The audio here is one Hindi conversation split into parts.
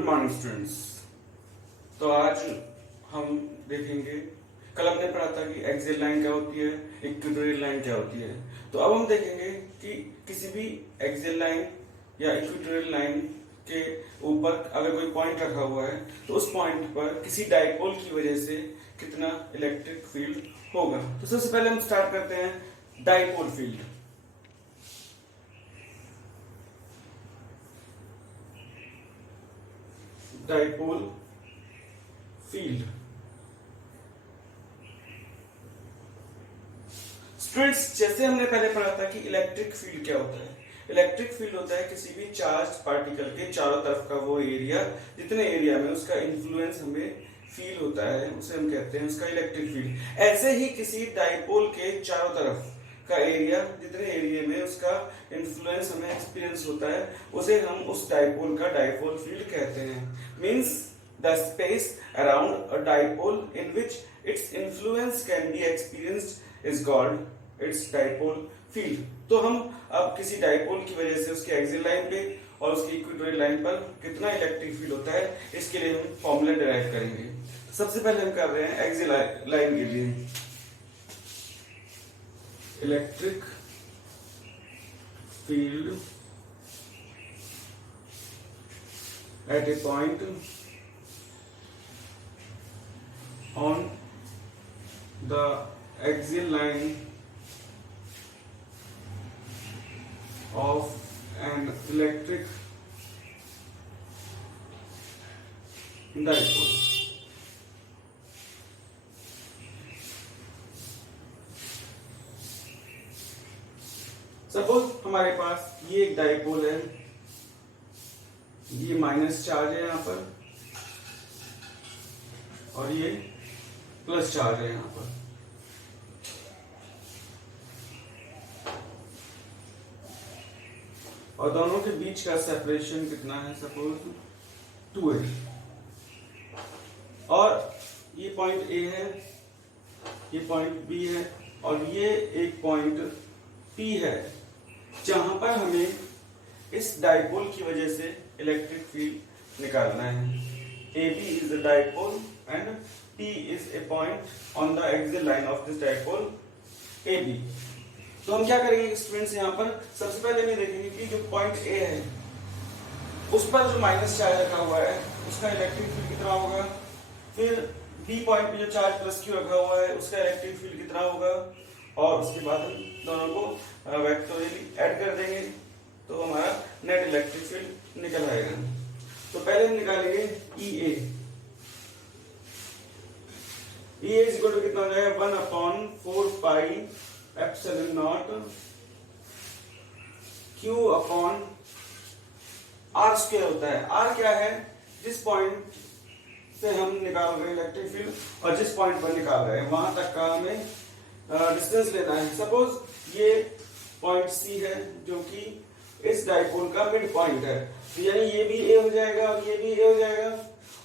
Good morning students. तो आज हम देखेंगे, कल हमने पढ़ा था कि एक्सियल लाइन क्या होती है, इक्वेटोरियल लाइन क्या होती है। तो अब हम देखेंगे कि किसी भी एक्सियल लाइन या इक्वेटोरियल लाइन के ऊपर अगर कोई पॉइंट रखा हुआ है तो उस पॉइंट पर किसी डाइपोल की वजह से कितना इलेक्ट्रिक फील्ड होगा। तो सबसे पहले हम स्टार्ट करते हैं dipole field. Dipole field students, जैसे हमने पहले पढ़ा था कि इलेक्ट्रिक फील्ड क्या होता है। इलेक्ट्रिक फील्ड होता है किसी भी चार्ज पार्टिकल के चारों तरफ का वो एरिया, जितने एरिया में उसका इन्फ्लुएंस हमें फील होता है उसे हम कहते हैं उसका इलेक्ट्रिक फील्ड। ऐसे ही किसी डाइपोल के चारों तरफ का एरिया, जितने एरिया में उसका इन्फ्लुएंस हमें एक्सपीरियंस होता है उसे हम उस डाइपोल का डाइपोल फील्ड कहते हैं। Means the space around a dipole in which its influence can be experienced is called its dipole field. तो हम अब किसी डाइपोल की वजह से उसके एक्सियल लाइन पे और उसकी इक्वेटोरियल लाइन पर कितना इलेक्ट्रिक फील्ड होता है इसके लिए हम फॉर्मूला डिराइव करेंगे। सबसे पहले हम कर रहे हैं एक्सियल लाइन के लिए electric field at A point on the axial line of an electric dipole। Suppose हमारे पास ये एक डाइपोल है, ये माइनस चार्ज है यहां पर और ये प्लस चार्ज है यहां पर। और दोनों के बीच का सेपरेशन कितना है, सपोज 2 है। और ये पॉइंट ए है, ये पॉइंट बी है और ये एक पॉइंट पी है जहां पर हमें इस डाइपोल की वजह से इलेक्ट्रिक फील्ड निकालना है। A B is the dipole and P is a point on the axial line of this dipole A B. तो हम क्या करेंगे स्टूडेंट्स, यहाँ पर सबसे पहले हम देखेंगे कि जो पॉइंट ए है उस पर जो माइनस चार्ज रखा हुआ है उसका इलेक्ट्रिक फील्ड कितना होगा। फिर बी पॉइंट पे जो चार्ज प्लस क्यू रखा हुआ है उसका इलेक्ट्रिक फील्ड कितना होगा। और उसके बाद हम दोनों को वेक्टोरियली ऐड कर देंगे तो हमारा नेट इलेक्ट्रिक फील्ड निकल आएगा। तो पहले हम निकालेंगे ई ए। ई ए इक्वल टू कितना हो जाएगा, 1/4 pi epsilon naught Q upon R square होता है। R क्या है, जिस पॉइंट से हम निकाल रहे हैं इलेक्ट्रिक फील्ड और जिस पॉइंट पर निकाल रहे हैं वहां तक का हमें डिस्टेंस लेना है। सपोज ये पॉइंट C है जो कि इस डाइपोल का मिड पॉइंट है, तो यानी ये भी A हो जाएगा और ये भी A हो जाएगा।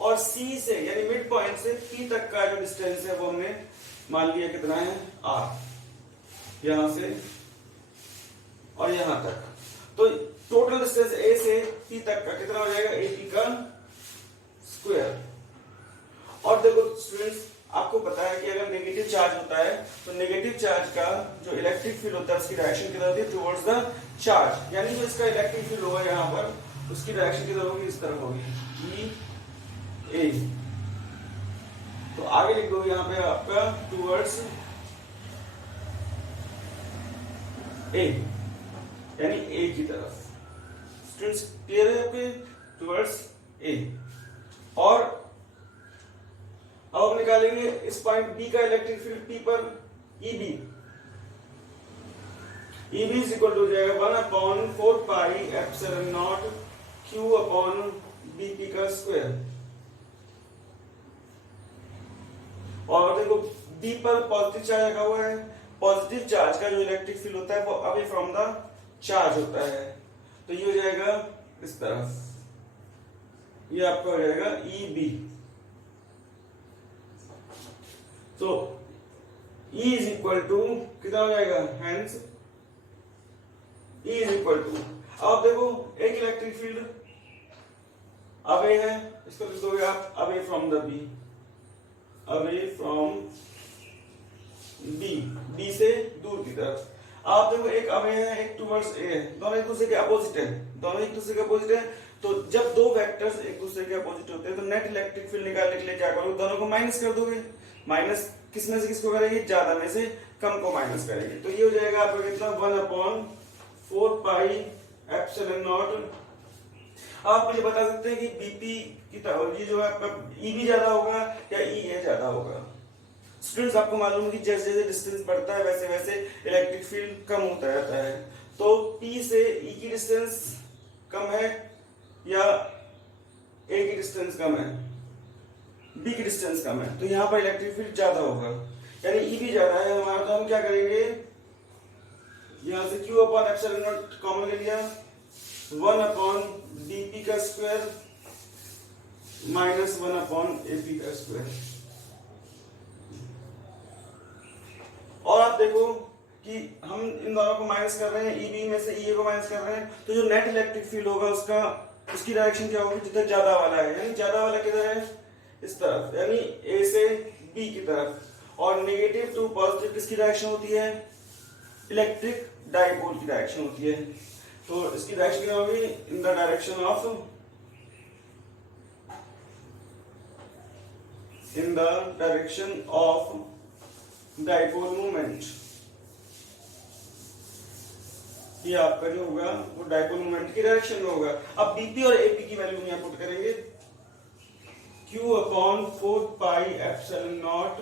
और C से यानी मिड पॉइंट से P तक का जो डिस्टेंस है वो हमने मान लिया कितना है R, यहां से और यहां तक। तो टोटल डिस्टेंस ए से पी तक का कितना हो जाएगा, ए पी का स्क्वायर। और देखो स्टूडेंट्स, आपको पता है कि अगर नेगेटिव चार्ज होता है तो नेगेटिव चार्ज का जो इलेक्ट्रिक फील्ड होता है उसकी डायरेक्शन किधर होती है, टुवर्ड्स द चार्ज। यानी जो इसका इलेक्ट्रिक फील्ड होगा यहां पर उसकी डायरेक्शन किधर होगी, इस तरफ होगी, ई ए। तो आगे लिख दो यहां पे आपका टुवर्ड्स ए, यानी ए की तरफ। स्टूडेंट्स क्लियर है आपके, टुवर्ड्स ए। और अब हम निकालेंगे इस पॉइंट बी का इलेक्ट्रिक फील्ड पी पर, E B. E B is equal to हो जाएगा 1/4 pi epsilon naught Q upon B P का स्क्वायर। और देखो बी पर पॉजिटिव चार्ज रखा हुआ है, पॉजिटिव चार्ज का जो इलेक्ट्रिक फील्ड होता है वो अवे फ्रॉम द चार्ज होता है। तो ये हो जाएगा इस तरफ, ये आपका हो जाएगा ई बी। तो E इज इक्वल टू कितना हो जाएगा, hence E is equal to, अब देखो एक इलेक्ट्रिक फील्ड अवे है, इसको लिख दोगे आप away from the B, away from B, B से दूर की तरफ। आप देखो एक अवे है एक टुवर्ड्स ए है, दोनों एक दूसरे के अपोजिट है, दोनों एक दूसरे के अपोजिट है। तो जब दो वेक्टर्स एक दूसरे के अपोजिट होते हैं तो नेट इलेक्ट्रिक फील्ड निकालने के लिए क्या करोगे, दोनों को माइनस कर दोगे। माइनस किस में से किसको करेगी, ज्यादा में से कम को माइनस करेगी। तो ये हो जाएगा आपका कितना 1/4 पाई एप्सिलॉन नॉट। आप मुझे बता सकते हैं कि बीपी की ये जो है आपका ईबी ज्यादा होगा या ईए ज्यादा होगा। स्टूडेंट्स आपको मालूम है कि जैसे जैसे डिस्टेंस बढ़ता है वैसे वैसे इलेक्ट्रिक फील्ड कम होता रहता है। तो P से E की डिस्टेंस कम है या A की डिस्टेंस कम है, B की डिस्टेंस कम है, तो यहाँ पर इलेक्ट्रिक फील्ड ज्यादा होगा, यानी E भी ज्यादा है हमारा। तो हम क्या करेंगे, यहाँ से Q upon epsilon not common ले लिया, 1/dp का स्क्वायर माइनस 1/AP का स्क्वायर। और आप देखो कि हम इन दोनों को माइनस कर रहे हैं, ईबी में से ईए को माइनस कर रहे हैं, तो जो नेट इलेक्ट्रिक फील्ड होगा उसका उसकी डायरेक्शन क्या होगी, जिधर ज्यादा वाला है, यानी ज्यादा वाला किधर है, इस तरफ, यानी ए से बी की तरफ। और नेगेटिव टू पॉजिटिव किसकी डायरेक्शन होती है, इलेक्ट्रिक डाइपोल की डायरेक्शन होती है। तो इसकी डायरेक्शन क्या होगी, in the direction of, in the direction of dipole moment. ये आपका जो होगा वो डाइपोल मोमेंट की डायरेक्शन में होगा। अब बीपी और एपी की वैल्यू यहाँ पुट करेंगे, Q/4 pi epsilon not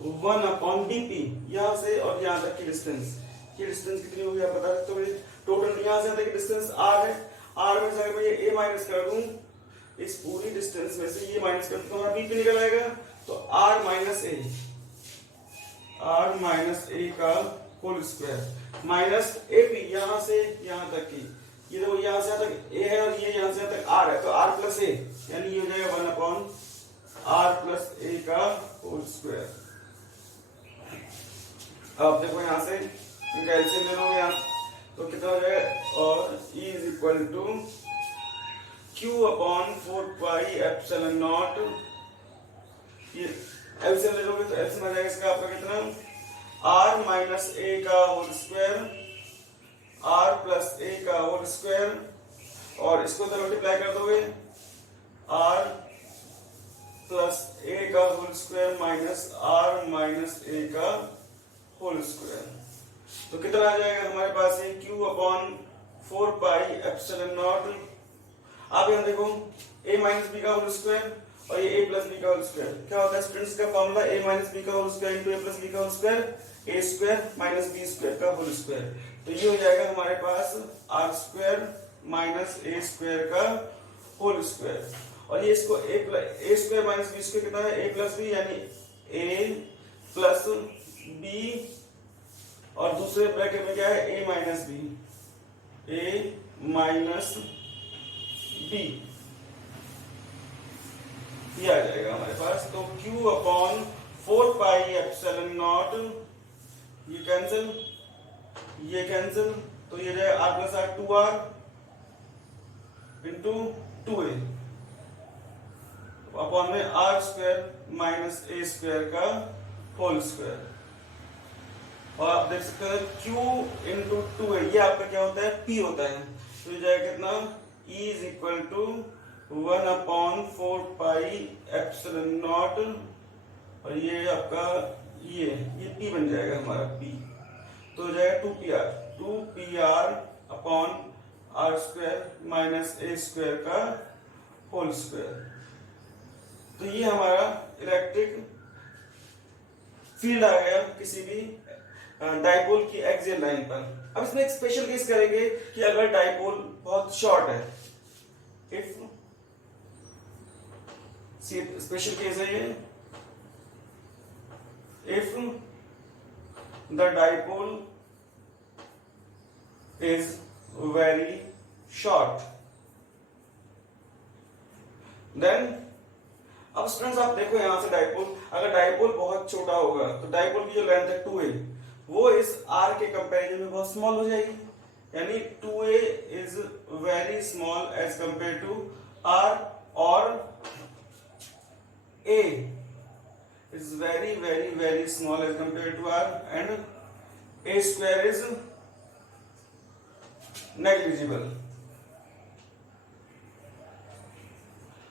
1/dp, यहाँ से और यहाँ तक की डिस्टेंस, ये डिस्टेंस कितनी होगी आप बता सकते हो। टोटल यहाँ से तक की डिस्टेंस r है, r में से अगर मैं ये a माइनस कर दूं, इस पूरी डिस्टेंस में से ये माइनस कर दूं तो हमारा बीपी निकल आएगा। तो r माइनस a का होल स्क्वायर माइनस एपी, यहाँ से यहाँ तक की, ये देखो यहाँ से यहाँ तक a है और ये यहाँ से यहाँ तक r है, तो r प्लस a, यानी ये हो जाएगा 1/r प्लस a का होल स्क्वायर। अब देखो यहाँ से इनका एलसीएम ले लो यहाँ, तो कितना हो जाएगा, और E is equal to Q/4 pi epsilon naught, ये एलसीएम ले लोगे तो एलसीएम आ जाएगा इसका आपका कितना, r माइनस a का whole square, r plus a का होल स्क्वायर, और इसको तो मल्टीप्लाई कर दोगे, r प्लस a का whole square minus r minus a का होल स्क्वायर। तो कितना आ जाएगा हमारे पास है Q/4 पाई एप्सिलॉन नॉट। आप यहाँ देखो a माइनस बी का होल स्क्वायर और ये a प्लस बी का होल स्क्वायर, क्या होता है स्टूडेंट्स का फॉर्मूला, a माइनस बी का whole square into a plus B का whole square, a square minus B square का होल स्क्वायर। तो ये हो जाएगा हमारे पास r square minus a square का होल स्क्वायर। और ये इसको a square minus B square कितना है, a प्लस बी, यानी a प्लस बी, और दूसरे ब्रैकेट में क्या है, a minus B, a minus B, ये आ जाएगा हमारे पास। तो Q/4 पाई एप्सिलॉन नॉट, ये कैंसिल, ये कैंसिल, तो ये जाएगा r plus r 2r into 2a upon में r square minus a square का होल स्क्वायर। और आप देख सकते हैं Q इंटू 2a, ये आपका क्या होता है, P होता है। तो ये जाएगा कितना, E is equal to 1/4 pi epsilon naught, और ये आपका ये P बन जाएगा हमारा P, तो हो जाएगा 2pr upon r square minus a square का होल स्क्वायर। तो ये हमारा इलेक्ट्रिक फील्ड आ गया किसी भी डाइपोल की एक्सियल लाइन पर। अब इसमें एक स्पेशल केस करेंगे कि अगर डाइपोल बहुत शॉर्ट है, इफ स्पेशल केस है ये, if the dipole is very short, then, अब स्टूडेंट्स आप देखो यहां से डाइपोल, अगर डाइपोल बहुत छोटा होगा तो डाइपोल की जो लेंथ है 2a, वो इस r के कंपैरिजन में बहुत स्मॉल हो जाएगी, यानी 2a is very small as compare to R or A is very very very small as compared to R and A square is negligible.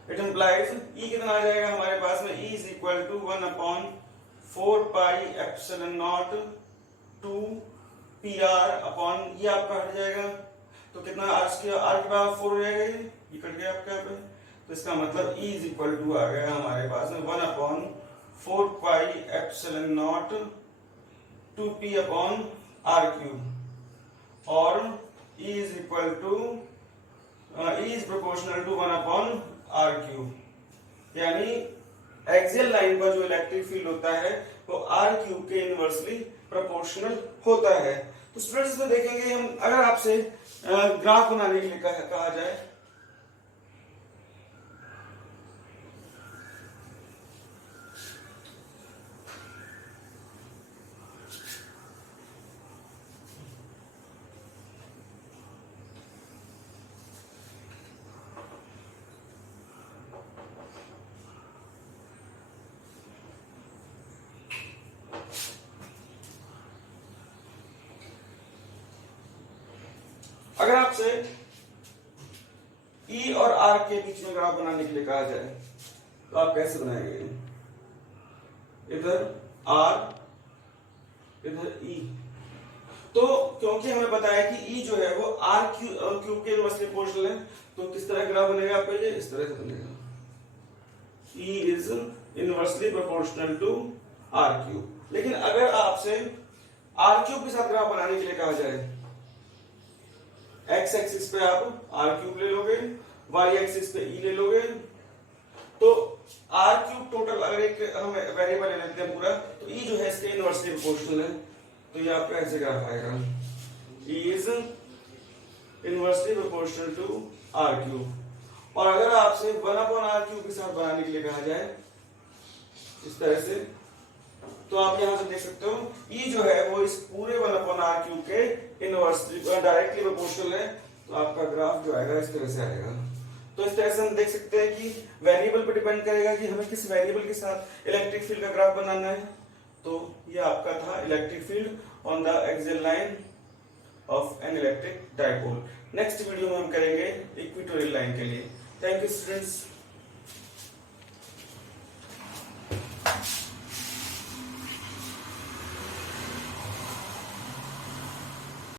It implies E कितना आ जाएगा हमारे पास में, E is equal to 1/4 pi epsilon not 2 PR upon, ये आपका हट जाएगा तो कितना R स्क्वायर, R की पावर 4 हो जाएगा, ये कट गया आपका यहाँ पे, तो इसका मतलब E is equal to आ गया हमारे पास में 1/4 pi epsilon not 2P upon R cube और E is equal to E is proportional to 1/R cube, यानी एक्सियल लाइन पर जो इलेक्ट्रिक फील्ड होता है वो R क्यूब के इनवर्सली प्रोपोर्शनल होता है। तो स्टूडेंट्स इसमें देखेंगे हम, अगर आपसे ग्राफ बनाने के लिए कहा जाए अगर आपसे E और R के बीच में ग्राफ बनाने के लिए कहा जाए तो आप कैसे बनाएंगे, इधर R इधर E, तो क्योंकि हमें पता है कि E जो है वो R क्यूब के इनवर्सली प्रोपोर्शनल है, तो किस तरह ग्राफ बनेगा आपका, ये इस तरह से बनेगा, E is inversely proportional to R cube. लेकिन अगर आपसे R क्यूब के साथ ग्राफ बनाने के लिए कहा जाए, एक्स एक्सिस पे आप R क्यूब ले लोगे, वाई एक्सिस पे E ले लोगे, तो R क्यूब टोटल अगर एक हम वेरिएबल ले लेते हैं पूरा, तो E जो है इसके इनवर्सली प्रोपोर्शनल है, तो ये आपका ऐसे ग्राफ आएगा, E is inversely proportional to R cube. और अगर आपसे 1/R क्यूब के साथ बनाने के लिए कहा जाए इस तरह से, तो आप यहां से देख सकते हो E जो है वो इस पूरे 1/R क्यूब के इनवर्सली डायरेक्टली प्रोपोर्शनल है, तो आपका ग्राफ जो आएगा इस तरह से आएगा। तो इस तरह से हम देख सकते हैं कि वेरिएबल पर डिपेंड करेगा कि हमें किस वेरिएबल के साथ इलेक्ट्रिक फील्ड का ग्राफ बनाना है। तो ये आपका था electric field on the axial line of an electric dipole. Next video में हम करेंगे इक्वेटोरियल लाइन के लिए। Thank you students.